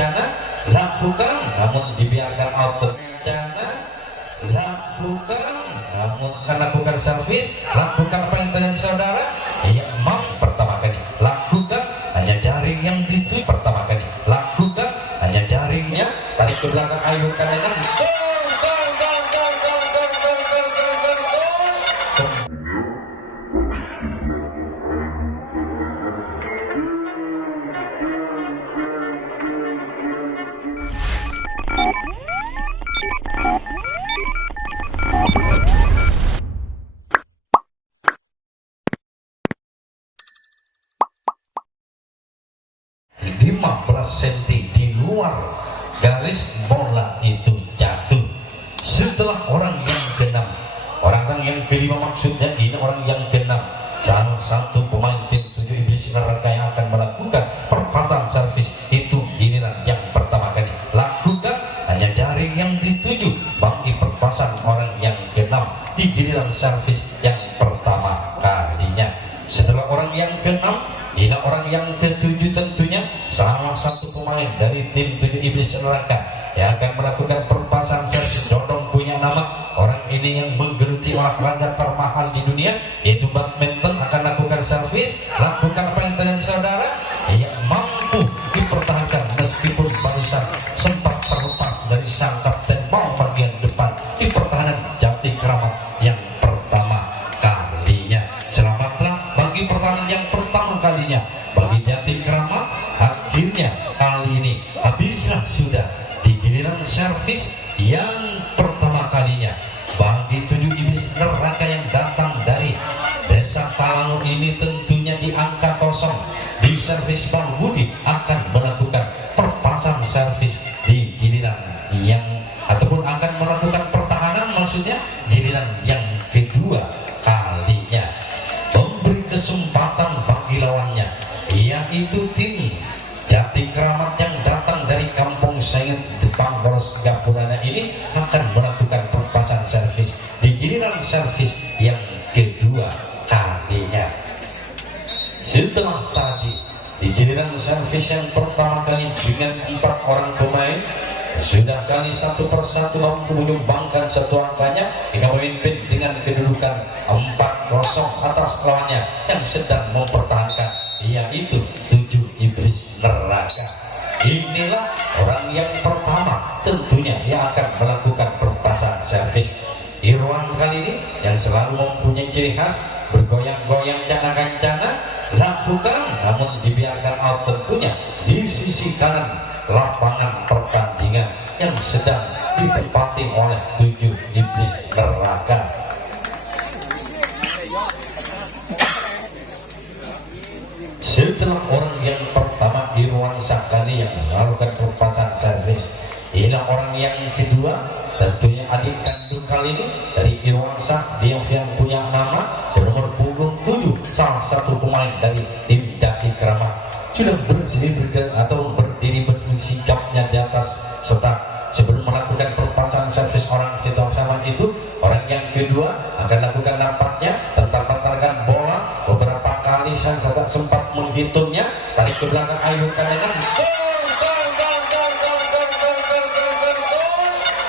kencana lakukan, namun dibiarkan auto kencana lakukan, namun akan lakukan servis, lakukan apa yang terjadi saudara. Ya mam pertama kali lakukan, hanya jaring yang dituju pertama kali lakukan, hanya jaringnya tarik ke belakang, ayo kanan cm di luar garis bola itu jatuh. Setelah orang yang keenam, orang yang kelima maksudnya ini orang yang keenam, salah satu pemain tim 7 iblis neraka yang akan melakukan perpasang servis itu giliran yang pertama kali lakukan, hanya jaring yang dituju bagi perpasang orang yang keenam di giliran servis yang pertama kalinya. Setelah orang yang keenam, ini orang yang ketujuh tentunya salah satu pemain dari tim 7 iblis neraka yang akan melakukan perpasang servis. Dodong punya nama orang ini yang menggeluti olahraga termahal di dunia yaitu badminton, akan lakukan servis, lakukan apa yang terjadi saudara. Ia mampu dipertahankan meskipun barusan sempat terlepas dari sang kapten mau bagian depan di pertahanan Jati Kramat yang pertama kalinya. Selamatlah bagi pertahanan yang pertama kalinya bagi Jati Kramat. Akhirnya kali ini habislah sudah di giliran servis yang pertama kalinya bagi 7 iblis neraka yang datang dari desa Talanur ini tentunya di angka kosong. Di servis Bang Budi akan melakukan perpasang servis di giliran yang ataupun akan melakukan pertahanan maksudnya giliran yang kedua kalinya, memberi kesempatan bagi lawannya yaitu tim Jati Kramat yang datang dari kampung Sengit Depan Boros Gapurana ini akan melakukan perpasang servis di giliran servis yang kedua kalinya. Setelah tadi di giliran servis yang pertama kali dengan 4 orang pemain sudah kali satu persatu mampu menyumbangkan satu angkanya hingga memimpin dengan kedudukan 4-0 atas lawannya yang sedang mempertahankan yaitu 7 iblis neraka. Inilah orang yang pertama tentunya yang akan melakukan perpasang servis. Irwan kali ini yang selalu mempunyai ciri khas bergoyang-goyang cana-kancana lakukan, namun dibiarkan out tentunya di sisi kanan lapangan pertandingan yang sedang ditempati oleh 7 iblis neraka. Setelah orang yang pertama Irwan Sakani yang melakukan perpasang servis, ini orang yang kedua tentunya adik kandung kali ini dari Irwan Sak, dia yang punya nama nomor punggung 7, salah satu pemain dari tim Jati Kramat sudah berdiri bersikapnya di atas setak sebelum melakukan perpasang servis orang sama itu. Orang yang kedua akan lakukan nampaknya bentar-bentarkan bola beberapa kali, sang sempat menghitungnya tarik ke belakang, ayo kanan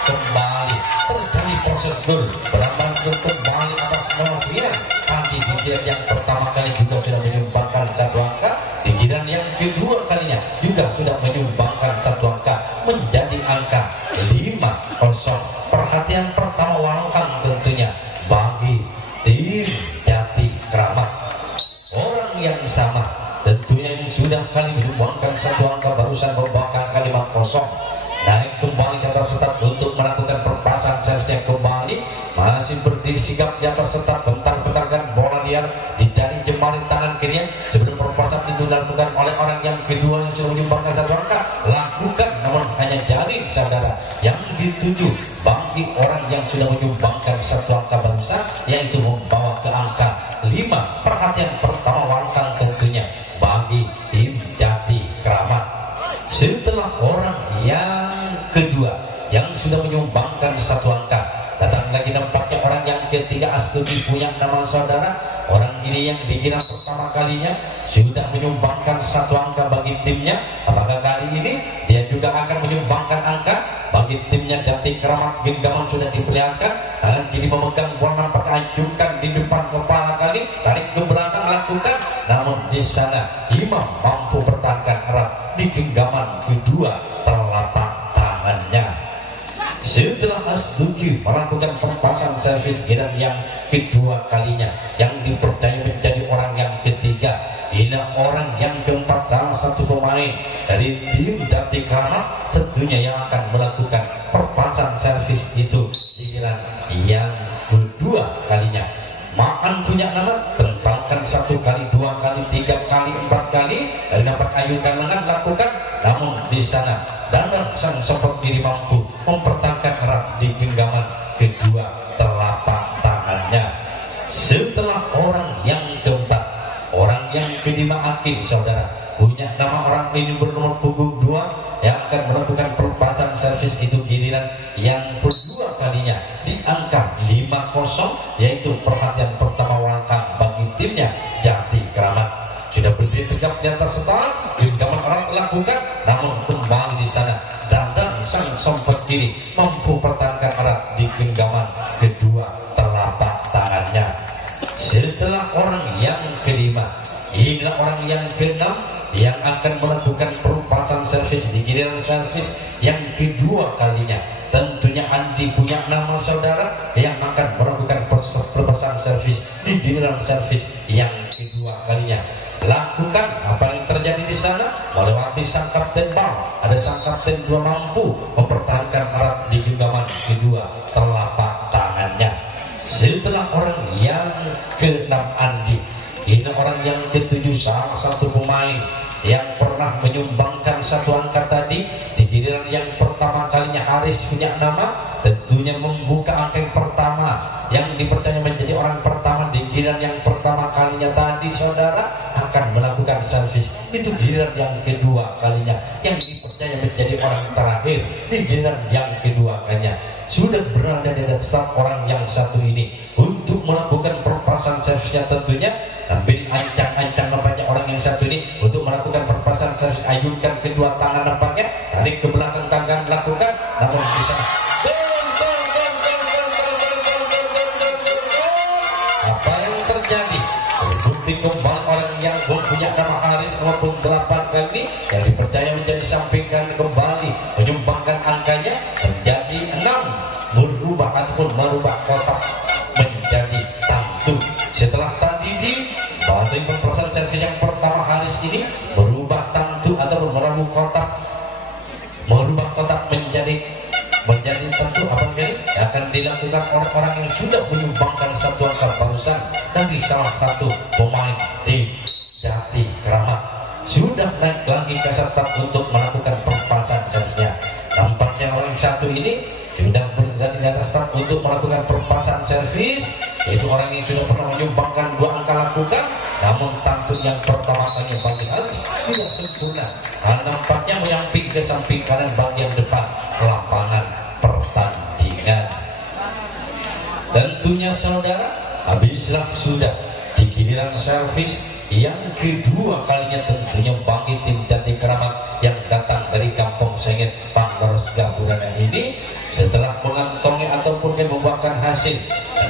kembali terjadi proses gol berambang kembali atas Novian. Tadi di giliran yang pertama kali juga sudah menyumbangkan satu angka, di giliran yang kedua kalinya juga sudah menyumbangkan satu angka menjadi angka 5-0. Perhatian pertama walangkan tentunya bagi tim Jati Kramat. Orang yang sama tentunya yang sudah kali menyumbangkan satu angka barusan membawakan kalimat 5-0 naik kembali ke atas setat untuk melakukan perpasang servisnya kembali, masih berdiri sigap di atas setat, bentar-bentarkan bola liar dicari jemari tangan kirinya sebelum perpasang itu dilakukan oleh orang yang kedua yang sudah menyumbangkan satu angka lakukan, namun hanya jari saudara yang dituju bagi orang yang sudah menyumbangkan satu angka barusan yaitu membawa ke angka 5. Perhatian pertama walangkan tentunya bagi tim Jati Kramat. Setelah orang yang kedua yang sudah menyumbangkan satu angka datang lagi nampaknya orang orang yang ketiga Astuti punya nama saudara. Orang ini yang dikira pertama kalinya sudah menyumbangkan satu angka bagi timnya. Apakah kali ini dia juga akan menyumbangkan angka bagi timnya? Jati Keramat genggaman sudah diperlihatkan, tangan kiri memegang bola nampak ajukan di depan kepala kali, tarik ke belakang lakukan, namun di sana Imam mampu bertahankan erat di genggaman kedua telapak tangannya. Setelah Astuti melakukan perpasang servis giliran yang kedua kalinya, yang dipercaya menjadi orang yang ketiga, ini orang yang keempat, salah satu pemain dari tim Jati Keramat tentunya yang akan melakukan perpasang servis itu giliran yang kedua kalinya. Maan punya nama, tentangkan satu kali, dua kali, tiga kali, empat kali, dan dapat ayunkan lengan lakukan, namun di sana Dandang sang sopot kiri mampu mempertahankan erat di genggaman kedua telapak tangannya. Setelah orang yang keempat, orang yang kelima akhir saudara, punya nama orang ini bernomor punggung 2 yang akan melakukan perpasang servis itu giliran yang kedua kalinya di angka 50, yaitu perhatian pertama langkah bagi timnya Jati Keramat. Sudah berdiri tegap di atas start, genggaman orang melakukan, namun kembali di sana Dandang sang sempet kiri mampu pertahankan erat di genggaman kedua telapak tangannya. Setelah orang yang kelima, inilah orang yang keenam yang akan melakukan perpasang servis di giliran servis yang kedua kalinya. Tentunya Andi punya nama saudara yang akan melakukan perpasang servis di giliran servis yang kedua kalinya. Lakukan apa yang terjadi di sana, melewati sang kapten bal. Ada sang kapten 2 mampu mempertahankan erat di genggaman kedua telapak tangannya. Setelah orang yang ke-6 Andi, ini orang yang ke-7, salah satu pemain yang pernah menyumbangkan satu angka tadi di giliran yang pertama kalinya. Haris punya nama, tentunya membuka angka yang pertama yang dipercaya menjadi orang pertama di giliran yang pertama kalinya tadi saudara, akan melakukan servis itu giliran yang kedua kalinya, yang dipercaya menjadi orang terakhir di giliran yang kedua kalinya. Sudah berada di atas orang yang satu ini untuk melakukan perpasang servisnya, tentunya ambil ancang-ancang nampaknya orang yang satu ini untuk melakukan perpasang servis. Ayunkan kedua tangan nampaknya, tarik ke belakang tangan lakukan, namun bisa apa yang terjadi? Terbukti kembali orang yang punya nama Haris maupun 8 kali yang dipercaya menjadi sampingkan kembali menyumbangkan angkanya menjadi 6, berubah ataupun merubah kotak menjadi tantu. Setelah tadi di batu perpasang servis yang pertama Haris ini berubah tantu ataupun merubah kotak menjadi tentu apa yang akan dilakukan orang-orang yang sudah menyumbangkan satu angka barusan dari salah satu pemain tim Jati Keramat. Sudah naik lagi ke start untuk melakukan perpasang servisnya. Nampaknya orang satu ini sudah berada di atas start untuk melakukan perpasang servis, yaitu orang yang sudah pernah menyumbangkan 2 angka lakukan, namun tantu yang pertama kali bagi Haris tidak sempurna. Nampaknya menyamping ke samping kanan bagian depan lapangan pertandingan. Tentunya saudara, habislah sudah di giliran servis yang kedua kalinya, tentunya bagi tim Jati Keramat yang datang dari Kampung Sengit Panggaros Gapurana ini, setelah mengantongi ataupun membuahkan hasil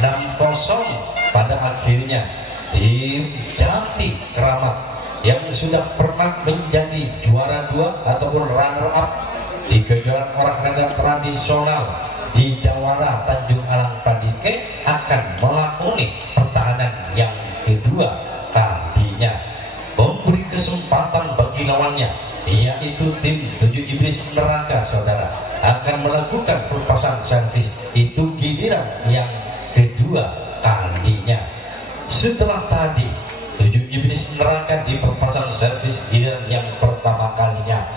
6-0, pada akhirnya tim Jati Keramat yang sudah pernah menjadi juara 2 ataupun runner up di kejuaraan olahraga tradisional di Jawara Tanjung Alang Padike akan melakoni pertahanan yang kedua kalinya, memberi kesempatan bagi lawannya, yaitu tim 7 Iblis Neraka saudara, akan melakukan perpasang servis itu giliran yang kedua kalinya. Setelah tadi 7 Iblis Neraka di perpasang servis giliran yang pertama kalinya,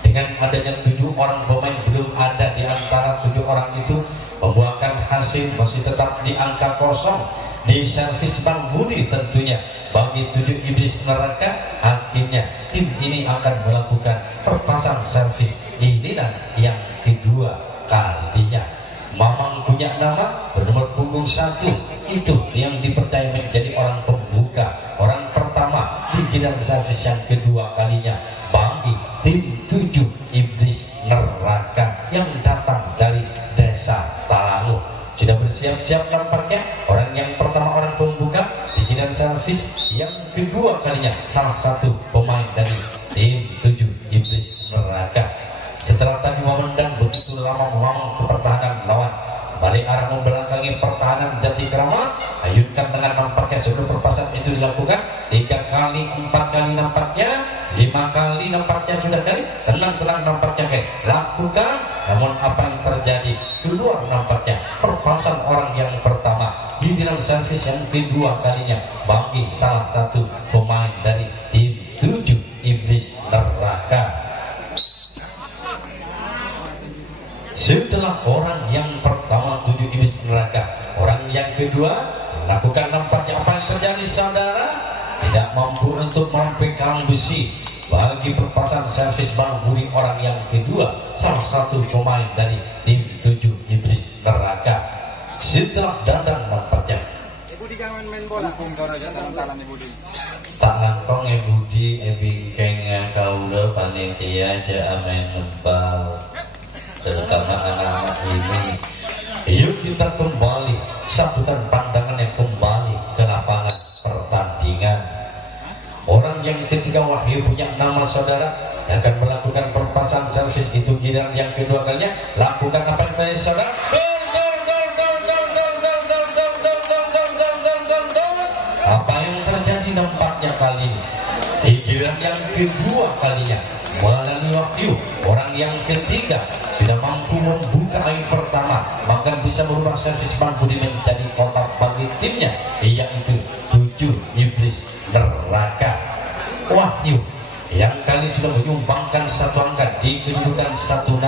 dengan adanya 7 orang pemain belum ada di antara 7 orang itu membuahkan hasil masih tetap di angka kosong di servis Bang Budi. Tentunya bagi 7 Iblis Neraka, akhirnya tim ini akan melakukan perpasang servis giliran yang kedua kalinya. Mamang punya nama bernomor punggung 1, itu yang dipercaya menjadi orang pembuka, orang pertama di giliran servis yang kedua kalinya bagi tim 7 iblis neraka yang datang dari desa Talangu. Sudah bersiap-siap nampaknya orang yang pertama, orang pembuka di giliran servis yang kedua kalinya salah satu pemain dari tim 7 iblis neraka. Setelah tadi memandang begitu lama melawan ke pertahanan lawan, balik arah membelakangi pertahanan Jati Kramat, ayunkan dengan nampaknya sebelum perpasan itu dilakukan 3 kali, 4 kali nampaknya, 5 kali nampaknya sudah kali, tenang nampaknya lakukan. Namun apa yang terjadi? Keluar nampaknya perpasan orang yang pertama, giliran servis yang kedua kalinya bagi salah satu pemain dari tim 7 iblis neraka. Setelah orang yang pertama 7 iblis neraka, orang yang kedua melakukan nampaknya apa yang terjadi saudara? Tidak mampu untuk mempekang besi bagi perpasan servis Bang Budi orang yang kedua, salah satu pemain dari tim 7 iblis neraka. Setelah dandang nampaknya Ibu di jangan main bola. Kumpul aja dalam Ibu di. tak langkong Ibu di bingkengnya kaula panitia aja main nempal. Terutama anak-anak ini, yuk kita kembali satukan pandangan yang kembali ke lapangan pertandingan. Orang yang ketiga Wahyu punya nama saudara yang akan melakukan perpasan servis itu giliran yang kedua kalinya lakukan apa yang tadi saudara? Apa yang terjadi nampaknya kali ini di giliran yang kedua kalinya melalui Wahyu orang yang ketiga sudah mampu membuka air pertama, maka bisa merubah servis Bang Budi menjadi kotak bagi timnya, yaitu 7 iblis neraka. Wahyu yang kali sudah menyumbangkan 1 angka di kedudukan 16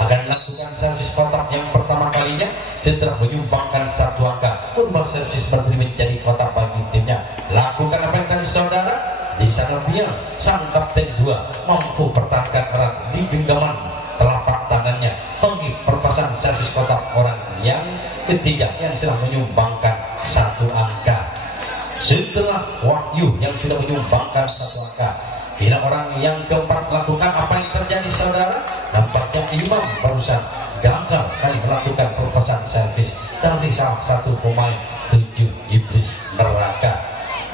akan lakukan servis kotak yang pertama kalinya setelah menyumbangkan 1 angka, merubah servis Bang Budi menjadi kotak bagi timnya. Lakukan apa yang tadi saudara? Di sana Biang sang kapten 2 mampu pertahankan erat di genggaman telapak tangannya bagi perpasan servis kotak orang yang ketiga yang sedang menyumbangkan 1 angka. Setelah Wahyu yang sudah menyumbangkan 1 angka, bila orang yang keempat melakukan apa yang terjadi saudara? Nampaknya Imam barusan gagal kali melakukan perpasan servis dari salah satu pemain 7 iblis neraka.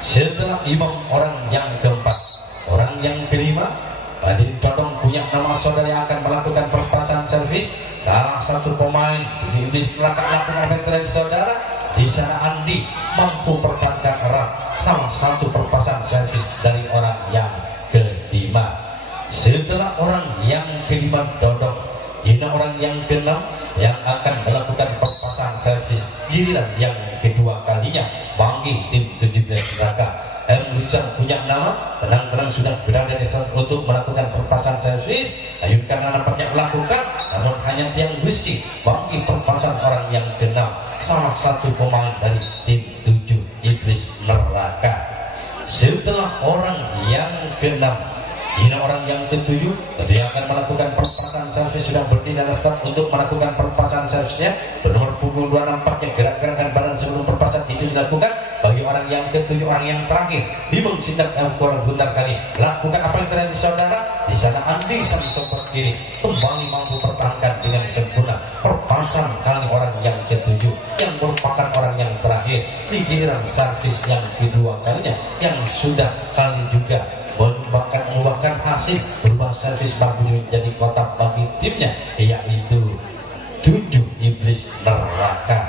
Setelah Imam orang yang keempat, orang yang kelima Adi Todong punya nama saudara yang akan melakukan perpasan servis salah satu pemain di iblis neraka melakukan veteran saudara. Di sana Andi mampu pertahankan erat salah satu perpasan servis dari orang yang kelima. Setelah orang yang kelima Dodong, ini orang yang keenam yang akan melakukan perpasan servis giliran yang kedua kalinya bagi tim 17 neraka. Bisa punya nama, tenang-tenang sudah berada di saat untuk melakukan perpasan servis, ayunkan nampaknya melakukan, namun hanya tiang besi bagi perpasan orang yang keenam, salah satu pemain dari tim 7 iblis neraka. Setelah orang yang keenam, ini orang yang ketujuh, dia akan melakukan perpasan servis, sudah berdiri dan start untuk melakukan perpasan servisnya. Bernomor punggung 2 nampaknya gerak-gerakan badan sebelum perpasan itu dilakukan. Bagi orang yang ketujuh, orang yang terakhir, Bimong Sindak kurang bentar kali. Lakukan apa yang terjadi saudara? Di sana Andi sang stopper kiri kembali mampu pertahankan dengan sempurna perpasan kali orang yang ketujuh, yang merupakan orang yang terakhir di giliran servis yang kedua kalinya, yang sudah kali juga mengubahkan hasil berubah servis Bang Budi menjadi kotak bagi timnya, yaitu 7 iblis neraka.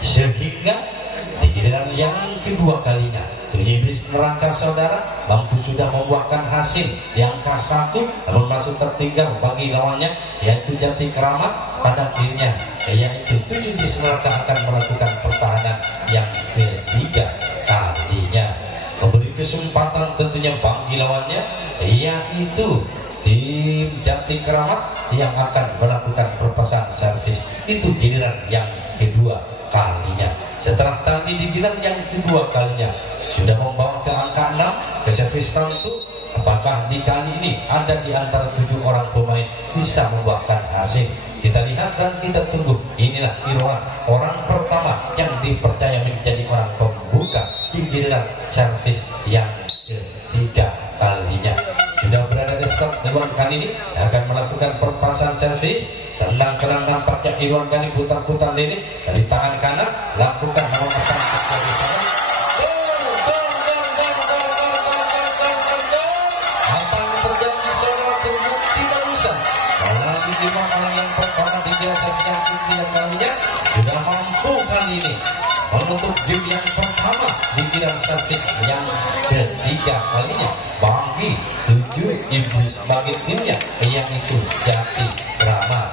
Sehingga di giliran yang kedua kalinya 7 iblis neraka saudara mampu sudah membuahkan hasil di angka 1, namun masuk tertinggal bagi lawannya yaitu Jati Kramat. Pada akhirnya yaitu 7 iblis neraka akan melakukan pertahanan yang ketiga kalinya, memberi kesempatan tentunya bagi lawannya yaitu tim Jati Kramat yang akan melakukan perpasan servis itu giliran yang kedua kalinya. Setelah tadi di giliran yang kedua kalinya sudah membawa ke angka 6 ke servis tentu, apakah di kali ini ada di antara 7 orang pemain bisa membuahkan hasil. Kita lihat dan kita tunggu. Inilah Irwan, orang pertama yang dipercaya menjadi orang pembuka di giliran servis yang ketiga kalinya. Sudah berada di start Irwan kali ini akan melakukan perpasan servis. Tenang-tenang nampaknya Irwan kali putar-putar lilit dari tangan kanan, lakukan namun akan terjadi sana. Apa yang terjadi saudara terbukti tidak bisa. Kalau Irwan orang yang pertama di biasa yang ketiga kalinya sudah mampu kali ini menutup game yang pertama di giliran servis yang ketiga kalinya bagi 7 iblis bagi timnya yang itu Jati Kramat.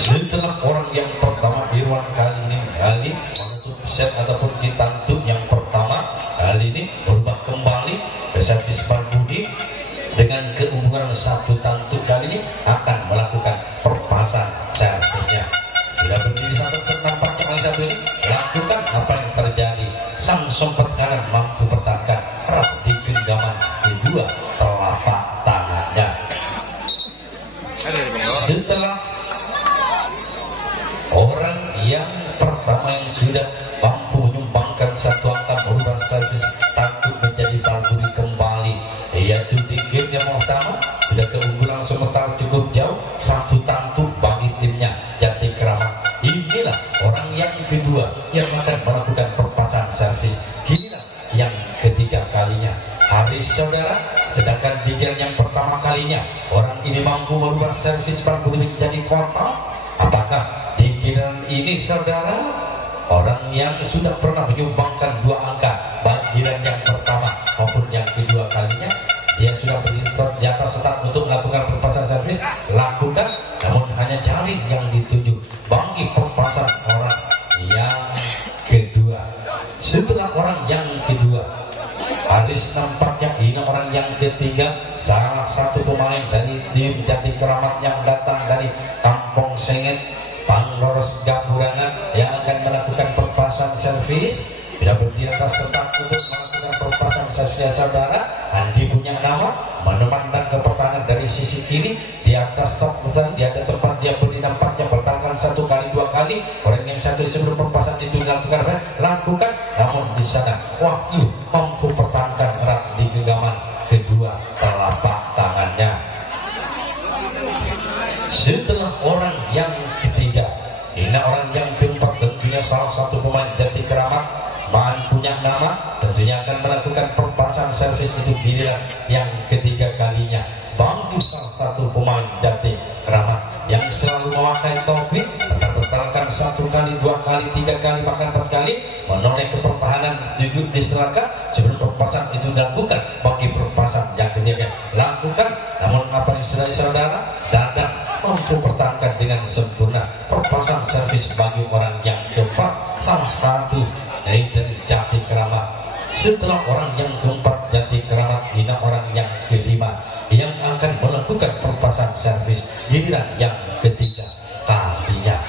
Setelah orang yang pertama Irwan kali ini menutup set ataupun ditantu yang pertama kali ini berubah kembali ke servis Budi dengan keunggulan satu tantu kali ini akan melakukan perpasan servisnya. Sudah berdiri satu nampaknya oleh satu ini lakukan apa yang terjadi. Sang sompet kanan mampu bertahan erat di genggaman kedua telapak tangannya. Setelah orang yang pertama yang sudah mampu menyumbangkan satu angka merubah servis tantu menjadi Budi kembali, yaitu di game yang pertama sudah keunggulan sementara cukup jauh satu tantu bagi timnya Jati Kramat. Inilah orang yang kedua yang akan melakukan perpasan servis giliran yang ketiga kalinya. Habis saudara, sedangkan di game yang pertama kalinya orang ini mampu merubah servis Budi menjadi kotak. Apakah di giliran ini saudara orang yang sudah pernah menyumbangkan 2 angka baik giliran yang pertama maupun yang kedua kalinya dia sudah berdiri di atas start untuk melakukan perpasan servis, lakukan namun hanya jari yang dituju bagi perpasan orang yang kedua. Setelah orang yang kedua Aris nampaknya ini orang yang ketiga, salah satu pemain dari tim Jati Kramat yang datang dari Kampung Senget Pangloros Gapurangan yang akan melakukan perpasan servis. Tidak berdiri atas tetap untuk melakukan perpasan servis saudara. Andi punya nama menemandang ke pertahanan dari sisi kiri di atas top dan di ada tempat dia berdiri nampaknya bertahan 1 kali 2 kali. Orang yang satu sebelum perpasan itu dilakukan namun di sana Wahyu mampu pertahankan erat di genggaman kedua telapak tangannya. Setelah orang yang ketiga, ini orang yang keempat tentunya salah satu pemain Jati Kramat punya nama tentunya akan melakukan perpasan servis itu giliran yang ketiga kalinya. Bangku salah satu pemain Jati Kramat yang selalu memakai topi bertahan 1 kali 2 kali 3 kali bahkan 4 kali menoleh ke pertahanan duduk di selaka sebelum perpasan itu dilakukan. Bagi perpasan yang ketiga lakukan namun apa yang saudara dadak mampu pertahankan dengan sempurna perpasan servis bagi orang yang keempat salah satu dari Jati Kramat. Setelah orang yang keempat Jati Kramat ini orang yang kelima yang akan melakukan perpasan servis giliran yang ketiga kalinya.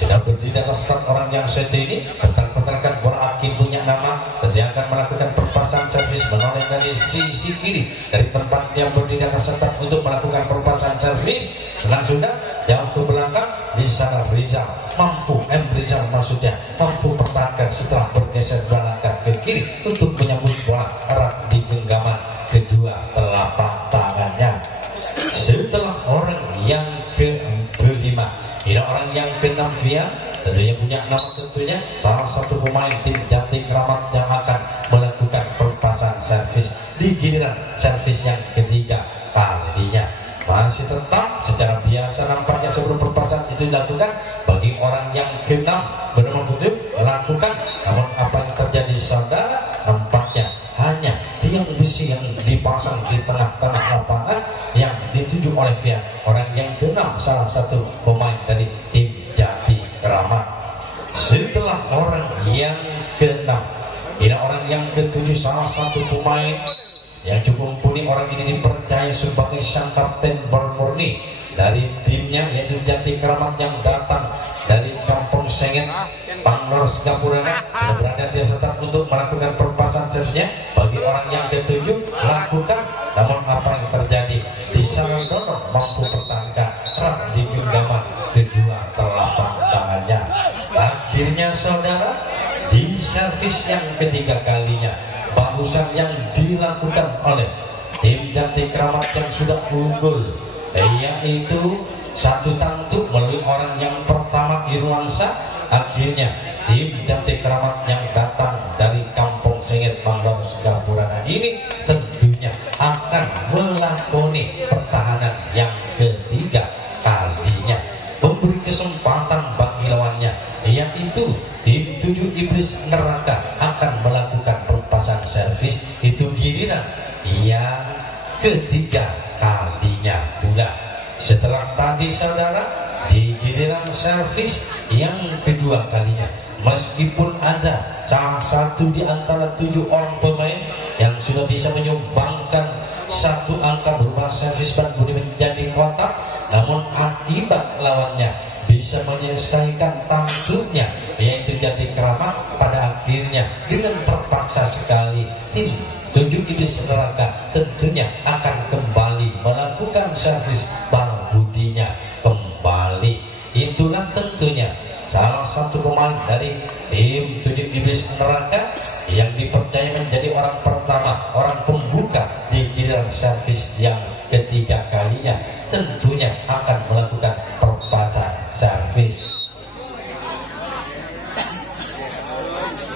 Sudah berdiri atas start orang yang satu ini pertahankan bola akin punya nama dan dia akan melakukan perpasan servis menoleh dari sisi kiri dari tempat yang berdiri atas start untuk melakukan perpasan servis. Dan sudah jauh ke belakang di sana Rizal mampu Rizal maksudnya mampu pertahankan setelah bergeser belakang ke kiri untuk menyambut bola erat di genggaman kedua telapak tangannya. Setelah orang yang kelima, ini orang yang keenam Via tentunya punya nama tentunya salah satu pemain tim Jati Kramat yang akan melakukan perpasan servis di giliran servis yang ketiga kalinya. Masih tetap secara biasa nampaknya sebelum perpasan itu dilakukan bagi orang yang keenam bernama Kutub lakukan namun apa yang terjadi saudara nampaknya hanya tiang besi yang dipasang di tengah-tengah lapangan yang dituju oleh Via orang yang keenam salah satu pemain dari tim Jati Kramat. Setelah orang yang keenam ini orang yang ketujuh salah satu pemain yang cukup mumpuni. Orang ini dipercaya sebagai sang kapten bermurni dari timnya yaitu Jati Kramat yang datang dari kampung Sengit Panglor Singapura sudah berada di setat untuk melakukan perpasan servisnya. Bagi orang yang ketujuh lakukan, namun apa yang terjadi di sana Dono mampu pertahankan erat di genggaman kedua telapak tangannya. Akhirnya saudara, di servis yang ketiga kalinya bagusan yang dilakukan oleh tim Jati Kramat yang sudah unggul, yaitu satu tantu melalui orang yang pertama Irwansa. Akhirnya tim Jati Kramat yang datang dari Kampung Sengit Panglor Singapura ini tentunya akan melakoni pertahanan yang ketiga kalinya, memberi kesempatan bagi lawannya, yaitu tim 7 Iblis Neraka akan melakukan perpasan servis. Itu giliran yang ketiga kalinya pula. Setelah tadi saudara, di giliran servis yang kedua kalinya, meskipun ada salah satu di antara 7 orang pemain yang sudah bisa menyumbangkan satu angka berupa servis ban budi menjadi kotak, namun akibat lawannya bisa menyelesaikan tantunya, yaitu Jati Kramat, pada akhirnya dengan terpaksa sekali tim 7 Iblis Neraka tentunya akan kembali melakukan servis bal budinya kembali. Itulah tentunya salah satu pemain dari tim 7 Iblis Neraka yang dipercaya menjadi orang pertama, orang pembuka di giliran servis yang ketiga kalinya, tentunya akan melakukan perpasan servis.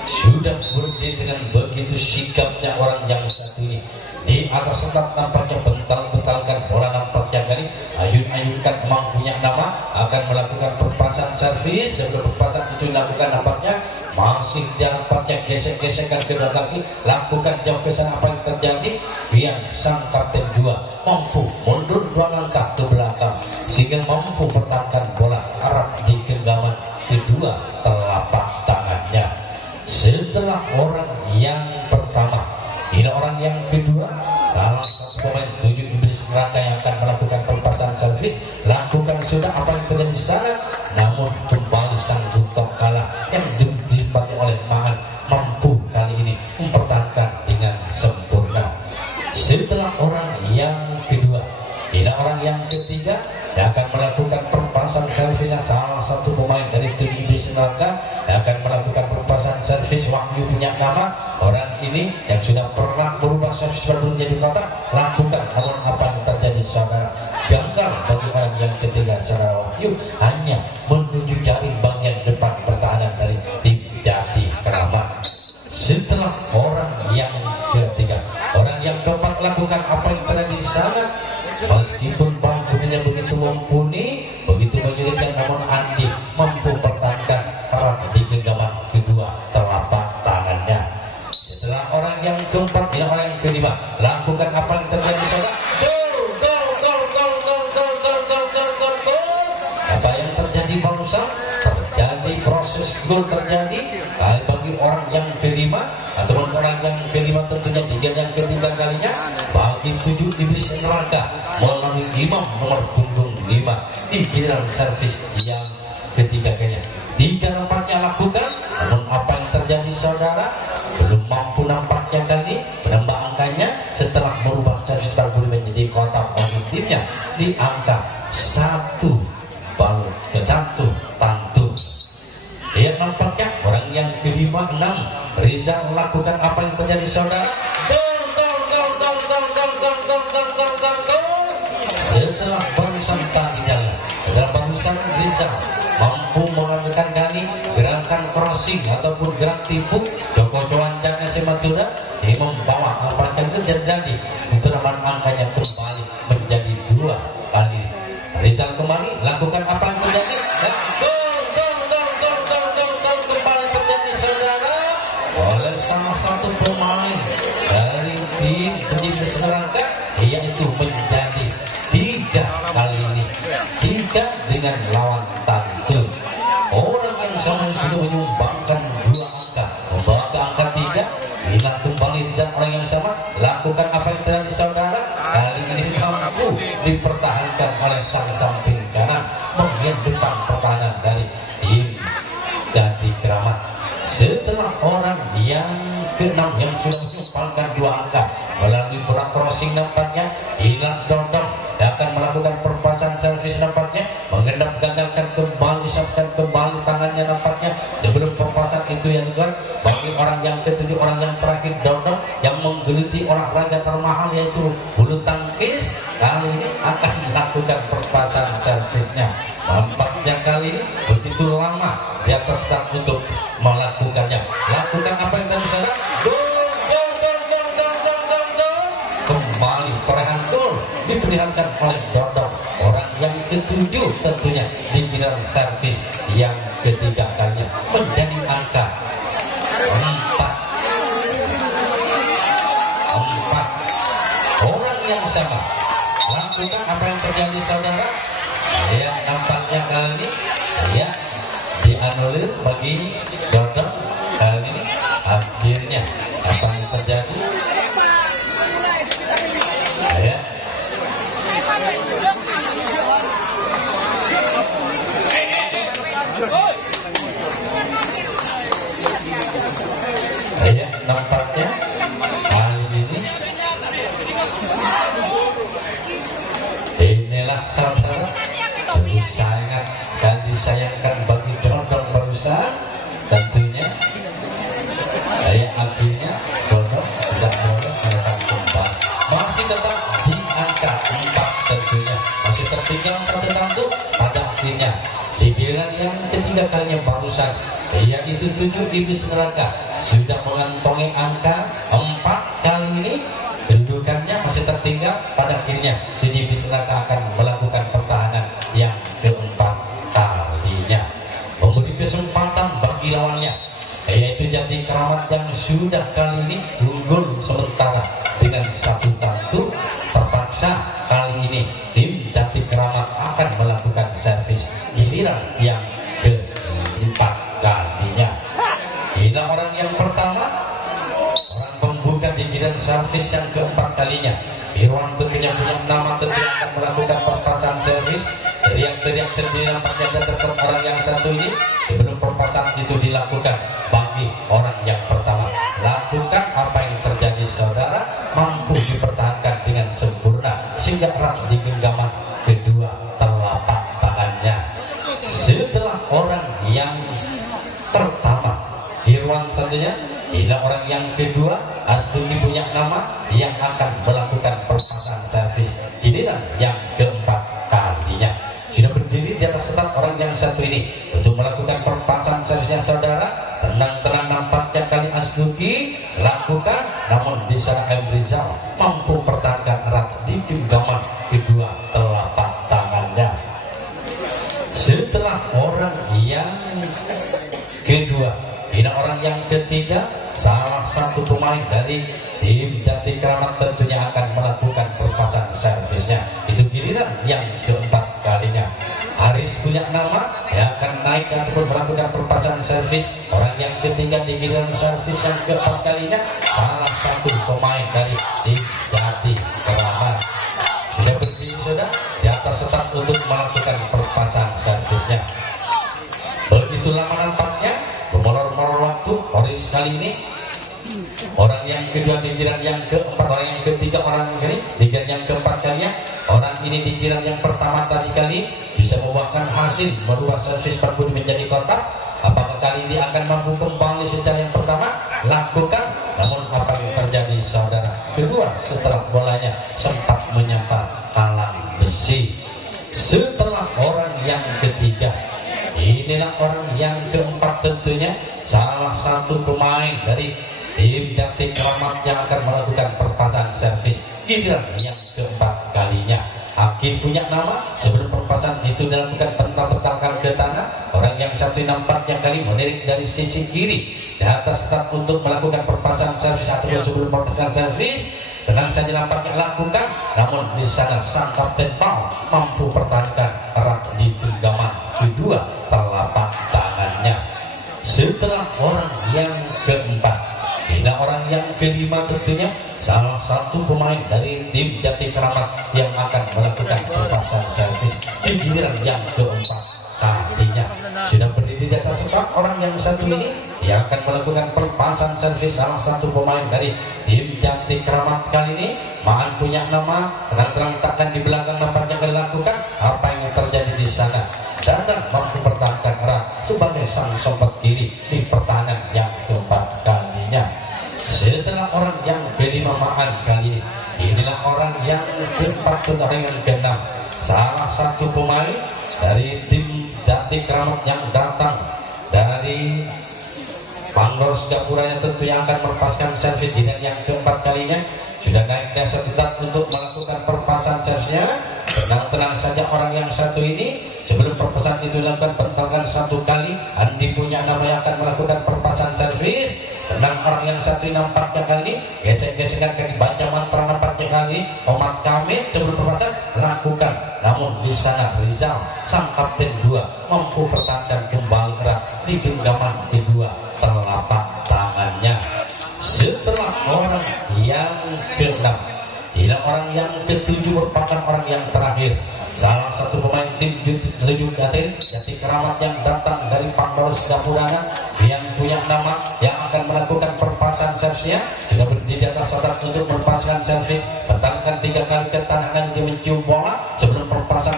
Sudah berdiri dengan begitu sikapnya orang yang satu ini. Di atas setat nampaknya bental-bentalkan bola, nampaknya kali ayun-ayunkan memang punya nama, akan melakukan perpasan servis. Sebelum perpasan itu dilakukan nampaknya masih nampaknya gesek-gesekan kedua kaki, lakukan jauh ke sana. Apa yang terjadi? Biar sang kapten 2 mampu mundur 2 langkah ke belakang sehingga mampu pertahankan bola erat di genggaman kedua telapak tangannya. Setelah orang yang pertama, ini orang yang kedua, salah satu pemain 7 Iblis Neraka yang akan melakukan perpasan servis, lakukan sudah apa yang terjadi di sana, namun kembali sang Buntong kalah yang dipakai oleh Maan mampu kali ini mempertahankan dengan sempurna. Setelah orang yang kedua, ini orang yang ketiga yang akan melakukan perpasan servisnya, salah satu pemain dari tim Iblis Neraka yang akan melakukan perpasan servis. Wahyu punya nama, orang ini yang sudah pernah berubah servis baru menjadi kotak, lakukan. Namun apa yang terjadi saudara? Gagal bagi orang yang ketiga saudara Wahyu, hanya menuju jaring bagian depan pertahanan dari tim Jati Kramat. Setelah orang yang ketiga, orang yang keempat lakukan apa yang terjadi di sana. Meskipun bangkunya begitu mumpuni, begitu menyulitkan, namun Andi mampu pertahankan erat di genggaman kedua telapak tangannya. Setelah orang yang keempat, bila orang yang kelima lakukan apa yang terjadi saudara? Apa yang terjadi barusan? Terjadi proses gol terjadi bagi orang yang kelima, ataupun orang yang kelima tentunya tiga yang ketiga kalinya bagi 7 Iblis Neraka melalui imam nomor punggung 5 di giliran servis yang ketiga kalinya. 3 nampaknya lakukan, namun apa yang terjadi saudara? Belum mampu nampaknya kali menambah angkanya setelah merubah servis barbuli menjadi kotak positifnya di angka 1 baru ke 1 tantu. Ya, nampaknya orang yang kelima 6 Rizal lakukan apa yang terjadi saudara? Setelah barusan tadi jalan, setelah barusan Rizal mampu melakukan kali gerakan crossing ataupun gerak tipu Joko Cuancana Sematuna, ini membawa apa yang terjadi untuk angkanya kembali menjadi 2 kali. Rizal kembali lakukan apa yang terjadi? Kembali terjadi saudara oleh salah satu pemain dari tim Iblis Neraka, yaitu menjadi 3 kali ini, 3 dengan lawan tantu. Orang yang sama sudah menyumbangkan 2 angka, membawa ke angka 3. Bila kembali di sana orang yang sama lakukan apa yang terjadi saudara, kali ini mampu dipertahankan oleh sang samping kanan bagian depan pertahanan dari tim orang yang keenam yang sudah menyumbangkan 2 angka melalui bola crossing nampaknya hilang dodong dan akan melakukan perpasan servis nampaknya mengendap gagalkan kembali sabkan kembali tangannya nampaknya sebelum perpasan itu yang keluar bagi orang yang ketujuh orang yang terakhir dodong yang menggeluti olahraga termahal yaitu bulu tangkis kali ini akan melakukan perpasan servisnya nampaknya kali ini begitu lama di atas start untuk melakukannya lakukan apa yang tadi saya kembali perolehan gol diperlihatkan oleh dodong orang yang ketujuh tentunya di giliran servis yang ketiga kalinya menjadi angka 4 orang yang sama lakukan apa yang terjadi saudara ya nampaknya kali ini ya dianulir bagi dodong kali ini akhirnya apa yang terjadi ya ya nampaknya kali ini inilah saudara sangat dan disayangkan bagi dodong barusan tentunya saya akhirnya dodong tidak boleh melakukan kembali masih tetap di angka 4 tentunya masih tertinggal 1 tantu pada akhirnya di giliran yang ketiga kalinya barusan yaitu 7 iblis neraka sudah mengantongi angka 4 kali ini kedudukannya masih tertinggal pada akhirnya 7 iblis neraka akan melakukan pertahanan yang keempat kalinya memberi kesempatan bagi lawannya yaitu Jati Keramat yang sudah kali ini unggul sementara dengan 1 tantu terpaksa kali ini tim Jati Keramat akan melakukan servis giliran yang keempat kalinya. Ini orang yang pertama orang pembuka di giliran servis yang keempat kalinya Irwan tentunya punya nama tentunya akan melakukan perpasan servis teriak-teriak sendiri nampaknya terhadap orang yang satu ini sebelum perpasan itu dilakukan bagi orang yang pertama lakukan apa yang terjadi saudara mampu dipertahankan dengan sempurna sehingga erat di genggaman kedua telapak tangannya setelah orang yang pertama Irwan tentunya tidak orang yang kedua Astuti punya nama yang akan melakukan perpasan servis giliran yang keempat kalinya sudah berdiri di atas start orang yang satu ini untuk melakukan perpasan servisnya saudara tenang-tenang nampaknya kali Astuti lakukan namun di sana Rizal mampu pertahankan erat di genggaman kedua telapak tangannya setelah orang yang kedua ini orang yang ketiga salah satu pemain dari tim Jati Keramat tentunya akan melakukan perpasan servisnya itu giliran yang keempat kalinya Haris punya nama yang akan naik ataupun melakukan perpasan servis orang yang ketiga di giliran servis yang keempat kalinya salah satu pemain dari tim Jati Keramat sudah berdiri sudah di atas start untuk melakukan perpasan servisnya begitu lama nampaknya memolor-molor waktu Horis kali ini orang yang kedua di giliran yang keempat orang yang ketiga orang ini di giliran yang keempat kalinya orang ini di giliran yang pertama tadi kali bisa membuahkan hasil merubah servis perbudi menjadi kotak apakah kali ini akan mampu kembali secara yang pertama lakukan namun apa yang terjadi saudara kedua setelah bolanya sempat menyapa halang besi setelah orang yang ketiga inilah orang yang keempat tentunya salah satu pemain dari tim Jati Keramat yang akan melakukan perpasan servis giliran yang keempat kalinya Hakim punya nama sebelum perpasan itu dilakukan pental-pentalkan ke tanah orang yang satu nampaknya kali melirik dari sisi kiri di atas start untuk melakukan perpasan servis atau sebelum perpasan servis tenang saja nampaknya lakukan namun di sana sang kapten Pau mampu pertahankan erat di genggaman kedua telapak tangannya setelah orang yang keempat tidak orang yang kelima tentunya salah satu pemain dari tim Jati Keramat yang akan melakukan perpasan servis di giliran yang keempat kalinya sudah berdiri berdiri di atas sekat orang yang satu ini yang akan melakukan perpasan servis salah satu pemain dari tim Jati Keramat kali ini. Maan punya nama, terang-terang takkan di belakang nampaknya akan dilakukan apa yang terjadi di sana. Dadang mampu pertahankan erat sebagai sang sobat kiri di pertahanan yang keempat kalinya. Setelah orang yang kelima Maan kali ini, inilah orang yang keempat dan orang yang keenam. Salah satu pemain dari tim Jati Keramat yang datang dari Pangros Gapuranya tentu yang akan melepaskan servis dengan yang keempat kalinya. Sudah naik dasar tetap untuk melakukan perpasan servisnya. Tenang-tenang saja orang yang satu ini. Sebelum perpasan itu dilakukan bentalkan satu kali. Andi punya nama yang akan melakukan perpasan servis. Tenang orang yang satu ini nampaknya kali. Gesek-gesekan kaki baca mantra nampaknya kali. Omat kami sebelum perpasan lakukan. Namun di sana Rizal sang kapten 2 mampu pertahankan kembali erat di genggaman kedua telapak tangannya. Setelah orang yang ke-6, inilah orang yang ke-7 merupakan orang yang terakhir. Salah satu pemain tim Jati Keramat yang datang dari Pangros Gapurana yang punya nama yang akan melakukan perpasan servisnya. Sudah berdiri di atas saudara untuk melepaskan servis. Bentalkan 3 kali ke tanah dan dia mencium bola sebelum perpasan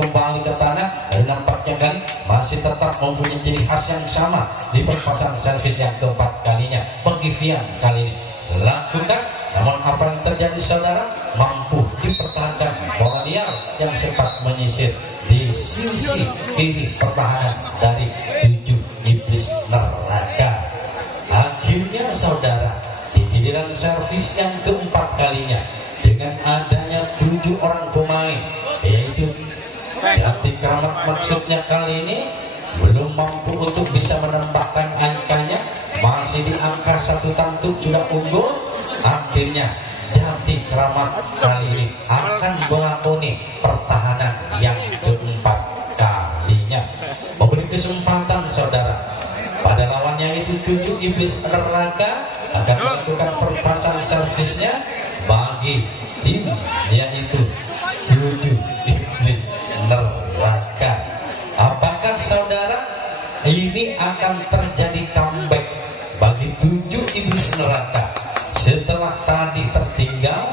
kembali ke tanah. Dan nampaknya kan masih tetap mempunyai ciri khas yang sama di perpasan servis yang keempat kalinya. Penggivian kali ini lakukan, namun apa yang terjadi saudara, mampu dipertahankan bola liar yang sempat menyisir di sisi kiri pertahanan dari 7 iblis neraka. Akhirnya saudara, di giliran servis yang keempat kalinya dengan adanya 7 orang pemain, yaitu Jati Keramat maksudnya kali ini belum mampu untuk bisa menambahkan angkanya, masih di angka 1 tantu sudah unggul. Akhirnya Jati Keramat kali ini akan melakoni pertahanan yang keempat kalinya, memberi kesempatan saudara pada lawannya itu 7 iblis neraka akan melakukan perpasan servisnya bagi tim yaitu 7 iblis neraka. Apakah saudara ini akan terjadi comeback bagi 7 iblis neraka setelah tadi tertinggal?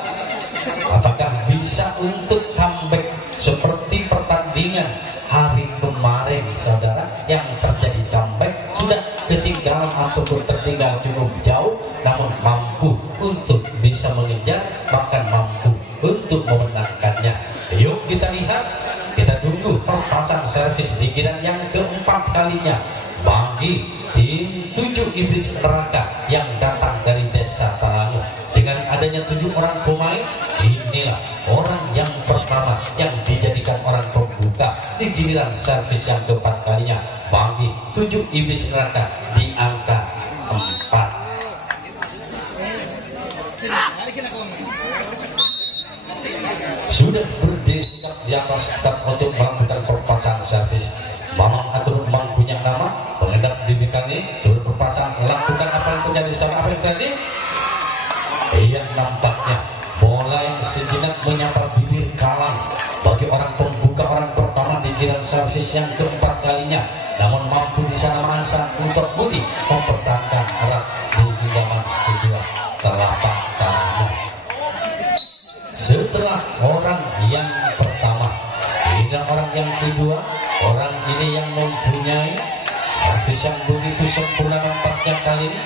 Apakah bisa untuk comeback seperti pertandingan hari kemarin saudara yang terjadi comeback, sudah ketinggalan ataupun tertinggal cukup jauh namun mampu untuk bisa mengejar, bahkan mampu untuk memenangkannya? Yuk kita lihat, kita tunggu perpasan servis di giliran yang keempat kalinya bagi tim 7 iblis neraka yang datang dari desa Talangu. Dengan adanya 7 orang pemain, inilah orang yang pertama yang dijadikan orang pembuka di giliran servis yang keempat kalinya bagi 7 iblis neraka di angka 4. Sudah berdiri di atas start untuk melakukan perpasan servis. Mamang atau Mamang punya nama pengedap di belakang ini turut perpasan lakukan apa yang terjadi sama apa yang terjadi. Iya, nampaknya bola yang sejenak menyapa bibir kalang bagi orang pembuka, orang pertama di giliran servis yang keempat kalinya, namun mampu di sana mangsa untuk Budi mempertahankan erat di genggaman kedua telapak tangannya. Setelah orang yang pertama, ini orang yang kedua, orang ini yang mempunyai servis yang begitu sempurna nampaknya kali ini.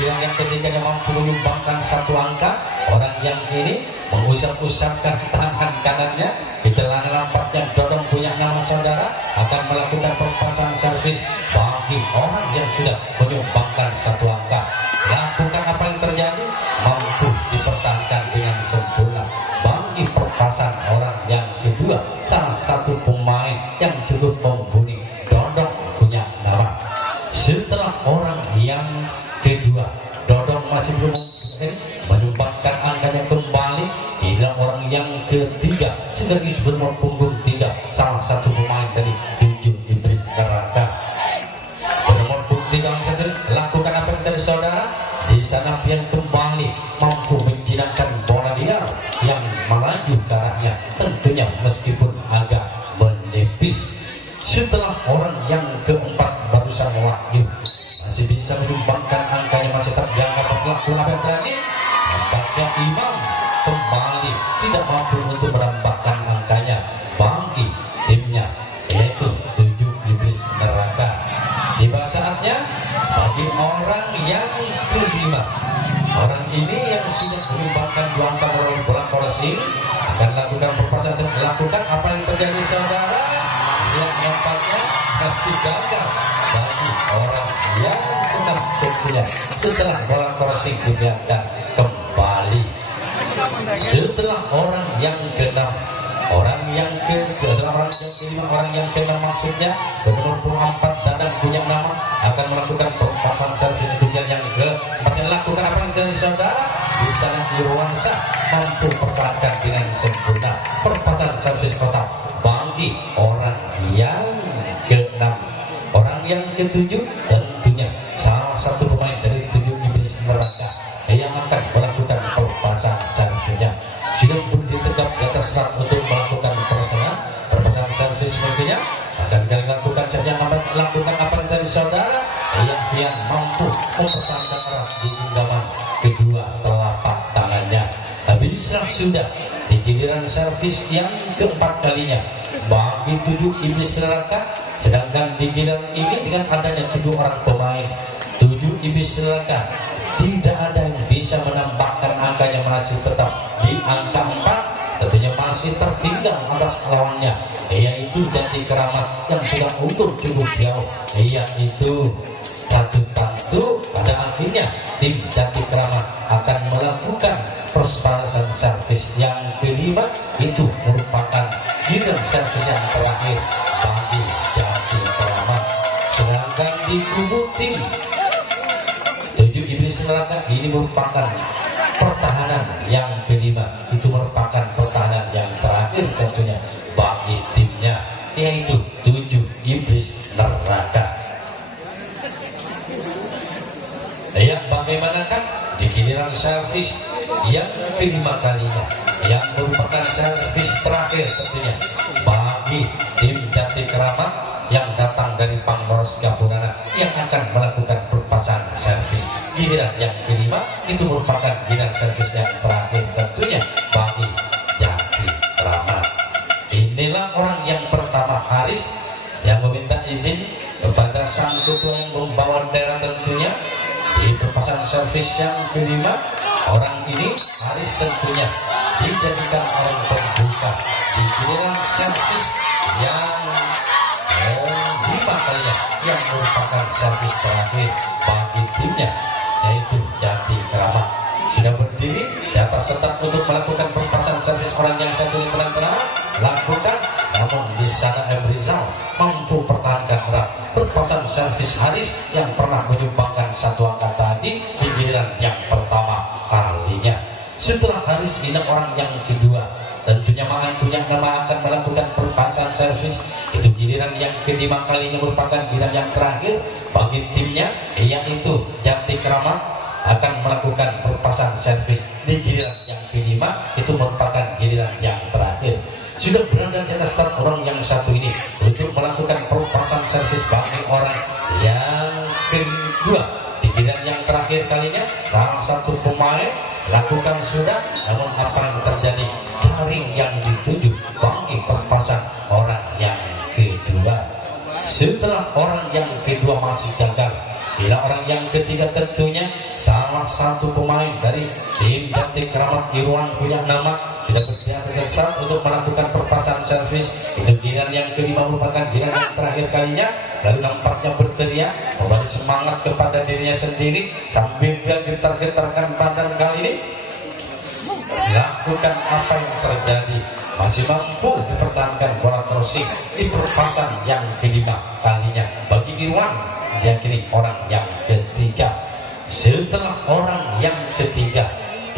Yang ketiga yang mampu menyumbangkan 1 angka, orang yang ini mengusap-usapkan tangan kanannya. Kita nampaknya Dodong punya nama saudara akan melakukan perpasan servis bagi orang yang sudah menyumbangkan 1 angka. Lakukan apa yang terjadi, mampu dipertahankan dengan sempurna bagi perpasan orang yang kedua, salah satu pemain yang cukup mumpuni. Dodong punya nama. Setelah orang yang kedua, Dodong masih belum menyumbangkan angkanya kembali. Inilah orang yang ketiga, sekaligus bernomor punggung 3, salah satu pemain dari 7 iblis neraka. Bernomor punggung 3 lakukan apa yang terjadi saudara? Di sana pian kembali mampu menjinakkan bola liar yang melaju ke arahnya, tentunya meskipun agak menipis. Setelah orang yang keempat barusan Wahyu masih bisa menyumbangkan angkanya, masih terjaga berlaku apa yang terakhir. Nampaknya Imam kembali tidak mampu untuk menambahkan angkanya bagi timnya, yaitu 7 iblis neraka. Tiba saatnya bagi orang yang kelima. Orang ini yang sudah menyumbangkan 2 angka melalui bola crossing akan lakukan perpasan. Lakukan apa yang terjadi saudara, yang nampaknya masih gagal bagi orang yang keenam tentunya. Setelah bola crossing dibiarkan kembali, setelah orang yang keenam, orang yang kelima, orang yang keenam maksudnya bernomor 24 dan punya nama akan melakukan perpasan servis dunia yang keempat. Yang lakukan apa yang terjadi saudara, di sana Irwansa mampu pertahankan dengan sempurna perpasan servis kotak bagi orang yang keenam. Orang yang ketujuh tentunya salah satu pemain dari 7 iblis neraka yang akan melakukan perpasan servisnya. Sudah berdiri tegap di atas rak untuk melakukan perpasangan servis tentunya akan dilakukan saja lakukan apa yang tadi saudara, yang mampu mempertahankan rak di genggaman kedua telapak tangannya. Habislah sudah di giliran servis yang keempat kalinya bagi 7 iblis neraka. Sedangkan di giliran ini dengan adanya 7 orang pemain 7 iblis neraka, tidak ada yang bisa menambahkan angkanya, masih tetap di angka 4. Tentunya masih tertinggal atas lawannya, yaitu Jati Keramat yang sudah unggul cukup jauh, yaitu 1 tantu. Pada akhirnya tim Jati Keramat akan melakukan perpasan servis yang kelima. Itu merupakan giliran servis yang terakhir bagi Jati Keramat. Sedangkan di kubu tim 7 iblis neraka ini merupakan pertahanan yang kelima. Itu merupakan pertahanan yang terakhir tentunya bagi timnya, yaitu 7 iblis neraka. Ya, bagaimanakah di giliran servis yang kelima kalinya, yang merupakan servis terakhir tentunya bagi tim Jati Keramat yang datang dari Panggoros Gapurana yang akan melakukan perpasan servis. Giliran yang kelima itu merupakan giliran servis yang terakhir tentunya bagi Jati Keramat. Inilah orang yang pertama, Haris, yang meminta izin kepada sang ketua yang membawa daerah tentunya di perpasan servis yang kelima. Orang ini, Haris, tentunya dijadikan orang pembuka di giliran servis yang kelima kalinya, yang merupakan servis terakhir bagi timnya, yaitu Jati Keramat. Sudah berdiri di atas setak untuk melakukan perpasan servis. Orang yang satu ini benar-benar lakukan, namun di sana Rizal mampu pertahankan erat perpasan servis Haris yang pernah menyumbangkan 1 angka tadi di giliran yang pertama kalinya. Setelah Haris ini orang yang kedua, tentunya punya nama akan melakukan perpasan servis. Itu giliran yang kelima kalinya, merupakan giliran yang terakhir bagi timnya, yaitu Jati Keramat akan melakukan perpasan servis di giliran yang kelima. Itu merupakan giliran yang terakhir. Sudah berada di atas start orang yang satu ini untuk melakukan perpasan servis bagi orang yang kedua. Di giliran yang terakhir kalinya, salah satu pemain lakukan sudah, namun apa yang terjadi, jaring yang dituju bagi perpasan orang yang kedua. Setelah orang yang kedua masih gagal, bila orang yang ketiga tentunya salah satu pemain dari tim Jati Keramat Irwan punya nama sudah bersedia tersesat untuk melakukan perpasan servis. Itu giliran yang kelima, merupakan giliran yang terakhir kalinya. Lalu nampaknya berteriak memberi semangat kepada dirinya sendiri sambil dia getar-getarkan badan kali ini. Lakukan apa yang terjadi, masih mampu dipertahankan bola crossing di perpasan yang kelima kalinya bagi Irwan. Yakini orang yang ketiga. Setelah orang yang ketiga,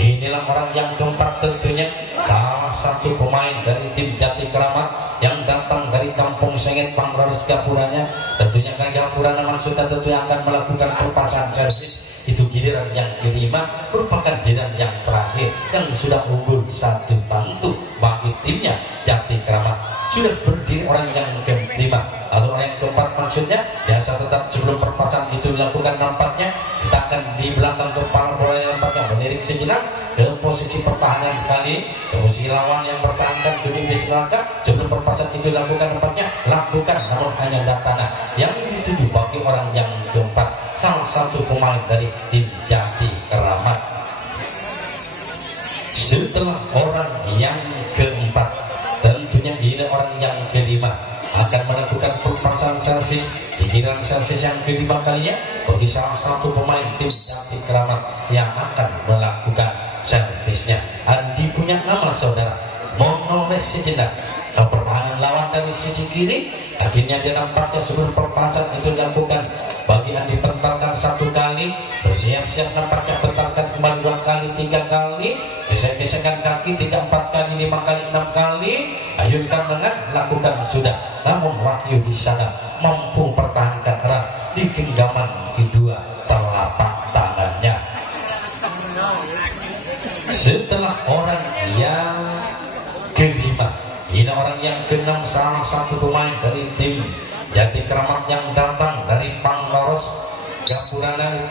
inilah orang yang keempat tentunya salah satu pemain dari tim Jati Keramat yang datang dari Kampung Sengit Panggoros Gapuranya. Tentunya kan Gapurana maksudnya tentunya akan melakukan perpasan servis. Itu giliran yang kelima, merupakan giliran yang terakhir yang sudah unggul 1 tantu bagi timnya, jati keramat. Sudah berdiri orang yang kelima atau orang yang keempat, maksudnya biasa tetap sebelum perpasan itu dilakukan nampaknya ditahan di belakang kepala bola yang nampaknya melirik sejenak ke posisi pertahanan kali, ke posisi lawan yang bertahankan tujuh iblis neraka. Sebelum perpasan itu dilakukan nampaknya lakukan, namun hanya datana. Yang dituju bagi orang yang keempat, salah satu pemain dari tim jati keramat. Setelah orang yang keempat, tentunya ini orang yang kelima akan melakukan perpasan servis di giliran servis yang kelima kalinya bagi salah satu pemain tim jati keramat yang akan melakukan servisnya. Andi punya nama saudara, menoleh sejenak ke pertahanan lawan dari sisi kiri. Akhirnya dia nampaknya sebelum perpasan itu dilakukan bagi Andi pentalkan satu kali, bersiap-siap nampaknya pentalkan kembali 2 kali, 3 kali, gesek-gesekan kaki 3, 4 kali, 5 kali, 6 kali, ayunkan lengan, lakukan sudah. Namun Wahyu di sana mampu pertahankan erat di genggaman kedua telapak tangannya. Setelah orang yang kelima, ini orang yang keenam, salah satu pemain dari tim jati keramat yang datang dari Pangloros Gapurana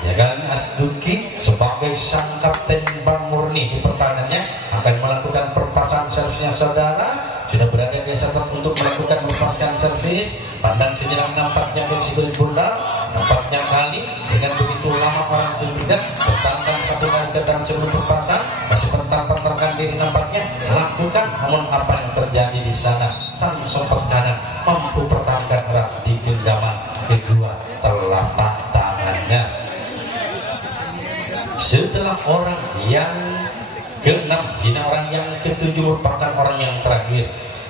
Jagan Asduki sebagai sang kapten Bang Murni di pertahanannya akan melakukan perpasan servisnya saudara. Sudah berada di setat untuk melakukan melepaskan servis. Pandang sejenak nampaknya bersikulit bulat, nampaknya kali dengan begitu lama orang itu tidak bertantang satu kali ke tanah sebelum perpasan, masih pental-pentalkan diri nampaknya lakukan. Namun apa yang terjadi di sana, sang sopot kanan mampu pertahankan erat di genggaman kedua telapak tangannya. Setelah orang yang keenam, ini orang yang ketujuh merupakan orang yang terakhir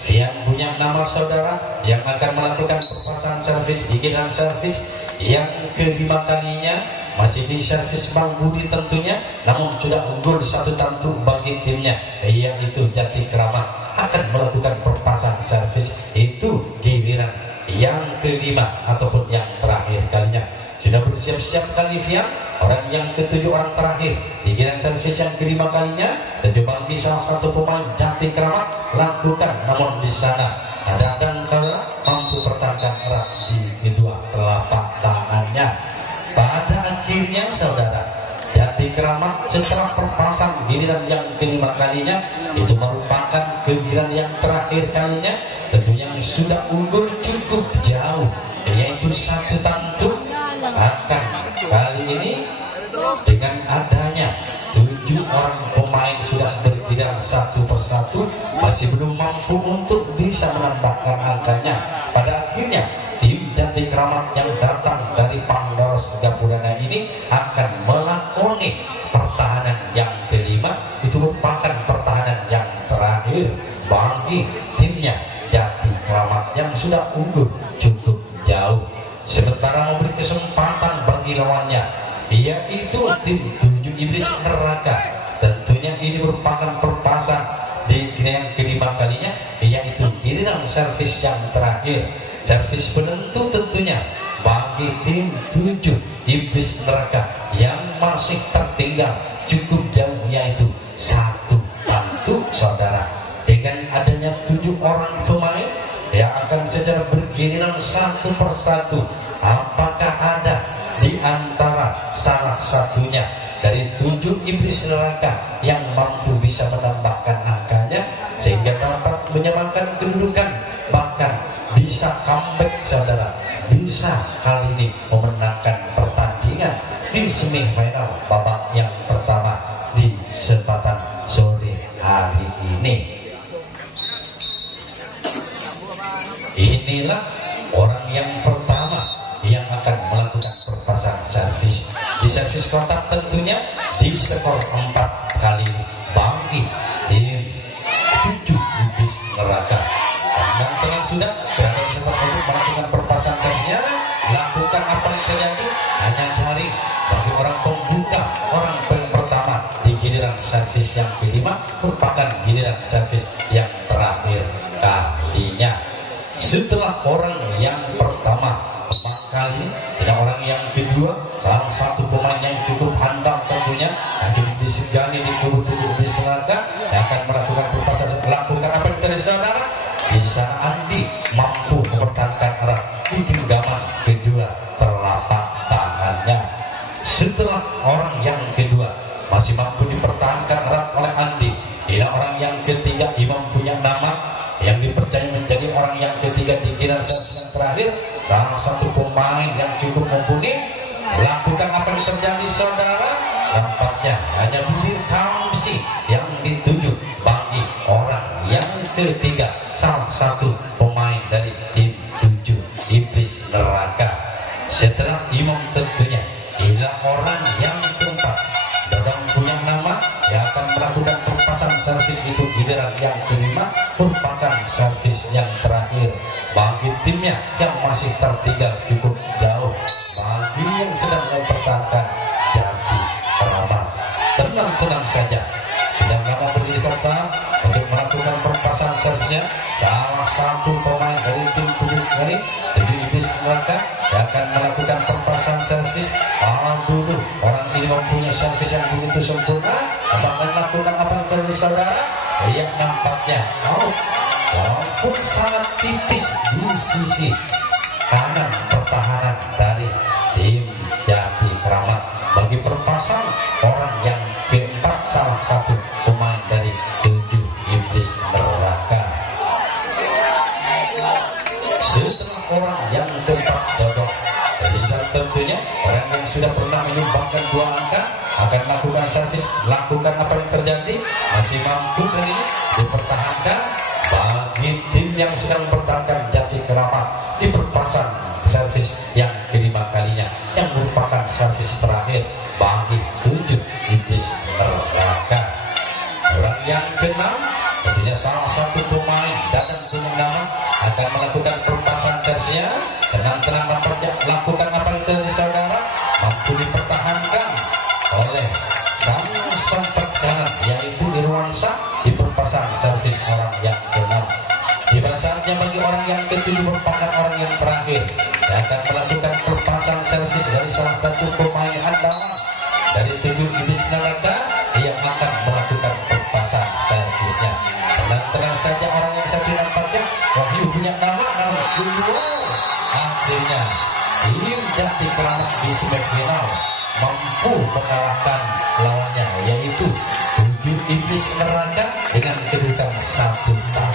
yang punya nama saudara yang akan melakukan perpasan servis di giliran servis yang kelima kalinya, masih di servis Bang Budi tentunya, namun sudah unggul satu tantu bagi timnya, yaitu Jati Keramat akan melakukan perpasan servis itu giliran yang kelima ataupun yang terakhir kalinya. Sudah bersiap-siap kali Fian, orang yang ketujuh, orang terakhir di giliran servis yang kelima kalinya, dan coba bagi salah satu pemain Jati Keramat lakukan. Namun di sana ada Dangkala mampu pertahankan erat di kedua telapak tangannya. Pada akhirnya saudara, Jati Keramat setelah perpasan giliran yang kelima kalinya, itu merupakan giliran yang terakhir kalinya, tentu yang sudah unggul cukup jauh, yaitu satu tantu. Akan kali ini dengan adanya 7 orang pemain sudah bergiliran satu persatu, masih belum mampu untuk bisa menambahkan angkanya. Pada akhirnya tim Jati Keramat yang datang dari Pangloros Gapurana ini akan melakoni pertahanan yang kelima. Itu merupakan pertahanan yang terakhir bagi timnya Jati Keramat yang sudah unggul cukup jauh. Sementara memberi kesempatan bagi lawannya, yaitu tim 7 iblis neraka. Tentunya ini merupakan perpasan di giliran kelima kalinya, yaitu giliran servis yang terakhir, servis penentu tentunya bagi tim 7 iblis neraka yang masih tertinggal cukup jauh, yaitu satu tantu saudara. Dengan adanya 7 orang pemain yang akan secara bergiliran satu persatu, apakah ada di antara salah satunya dari 7 iblis neraka yang mampu bisa menambahkan angkanya sehingga dapat menyamakan kedudukan, bahkan bisa comeback saudara, bisa kali ini memenangkan pertandingan di semifinal babak yang pertama di kesempatan sore hari ini. Inilah orang yang pertama yang akan melakukan perpasan servis di servis kotak, tentunya di skor 4 kali bagi tim 7 iblis neraka. Dan tenang sudah berada di tempat untuk melakukan perpasan servisnya. Lakukan apa yang terjadi, hanya cari bagi orang pembuka, orang pertama di giliran servis yang kelima, merupakan giliran servis yang terakhir kalinya. Setelah orang yang pertama kali. Dan orang yang kedua, salah satu pemain yang cukup handal tentunya, yang cukup disegani di kubu tujuh di Selatan, yang akan melakukan perpasan. Lakukan apa yang terjadi saudara? Bisa Andi mampu mempertahankan erat di genggaman kedua telapak tangannya. Setelah orang yang kedua masih mampu dipertahankan erat oleh Andi, bila orang yang ketiga Imam punya nama yang dipercaya menjadi orang yang ketiga di giliran yang terakhir, salah satu pemain yang cukup mumpuni. Lakukan apa yang terjadi saudara? Nampaknya hanya bibir kamsi yang dituju bagi orang yang ketiga, salah satu pemain dari tim 7 Iblis Neraka. Setelah Imam tentunya inilah orang yang keempat, Dodong punya nama yang akan melakukan perpasan servis itu giliran yang kelima, merupakan servis yang terakhir bagi timnya yang masih tertinggal cukup jauh. Bagi yang sedang mempertahankan Jati Keramat, tenang-tenang saja, sedang lama berdiri serta untuk melakukan perpasan servisnya. Salah satu pemain dari tim 7 Iblis Neraka yang akan melakukan perpasan servis. Dulu orang ini mempunyai servis yang begitu sempurna. Apakah melakukan apa yang terjadi saudara? Yang nampaknya walaupun sangat tipis di sisi kanan pertahanan dari tim Jati Keramat. Bagi perpasan orang yang keempat, salah satu pemain dari 7 Iblis Neraka. Setelah orang yang keempat Dodong, jadi tentunya orang yang sudah pernah menyumbangkan 2 angka akan melakukan servis. Lakukan apa yang terjadi? Masih mampu dari ini dipertahankan bagi tim yang sedang mempertahankan Jati Keramat di perpasan servis yang kelima kalinya, yang merupakan servis terakhir bagi 7 Iblis Neraka. Orang yang keenam, tentunya salah satu pemain Dadang punya nama akan melakukan perpasan servisnya. Tenang-tenang lakukan apa yang terjadi saudara? Mampu dipertahankan oleh sang kanan yaitu Irwansyah di perpasan servis orang yang keenam. Tiba saatnya bagi orang yang ketujuh merupakan orang yang terakhir yang akan melakukan perpasan servis dari salah satu pemain andalan dari 7 Iblis Neraka yang akan melakukan perpasan servisnya. Tenang-tenang saja orang yang satu nampaknya Wahyu punya nama kedua. Akhirnya tim Jati Keramat di semifinal mampu mengalahkan lawannya yaitu 7 Iblis Neraka dengan kedudukan 1 tahun.